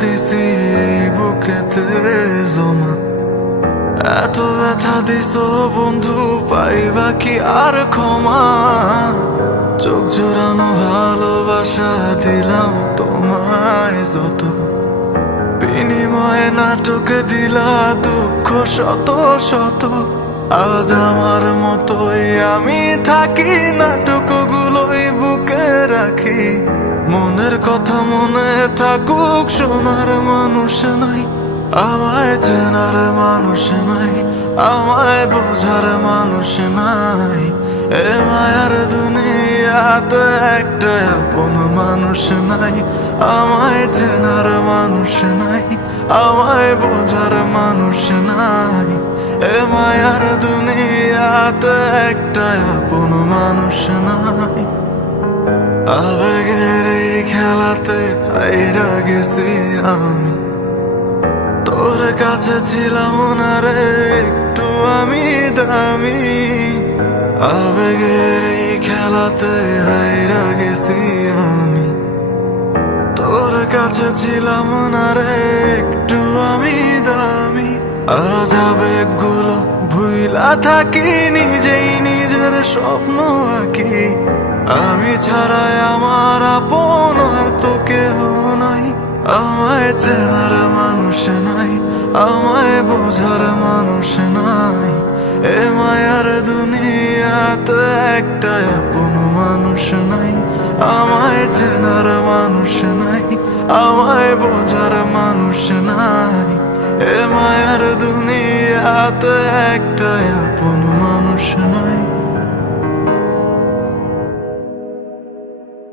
দিছি এই বুকেতে জমা, এত ব্যথা দিছো বন্ধু, পাইবা কি আর ক্ষমা? চোখ জোড়ানো ভালোবাসা দিলাম তোমায় যত, বিনিময়ে নাটকে দিলা দুঃখ শত শত। আজ আমার মতোই আমি থাকি, নাটকগুলোই বুকে রাখি। মনের কথা মনে থাকুক, শোনার মানুষ নাই, আমায় চেনার মানুষ নাই, আমায় বোঝার মানুষ নাই। এ মায়ার দুনিয়াতে একটা আপন মানুষ নাই, আমায় চেনার মানুষ নাই, আমায় বোঝার মানুষ নাই। এ মায়ার দুনিয়াতে একটা আপন মানুষ নাই। আবেগের এই খেলাতে হাইরা গেছি আমি, তোর কাছে ছিলাম না রে একটু আমি দামি। আবেগের এই খেলাতে হাইরা গেছি আমি, তোর কাছে ছিলাম না রে একটু আমি দামি। আজ আবেগগুলো ভুইলা থাকি, নিজেই নিজের স্বপ্ন আঁকি। আমি ছাড়াই আমার আপন আর তো কেহ নাই, আমায় চেনার মানুষ নাই, আমায় বোঝার মানুষ নাই। এ মায়ার দুনিয়াতে একটা আপন মানুষ নাই, আমায় চেনার মানুষ নাই, আমায় বোঝার মানুষ নাই। এ মায়ার দুনিয়াতে একটা আপন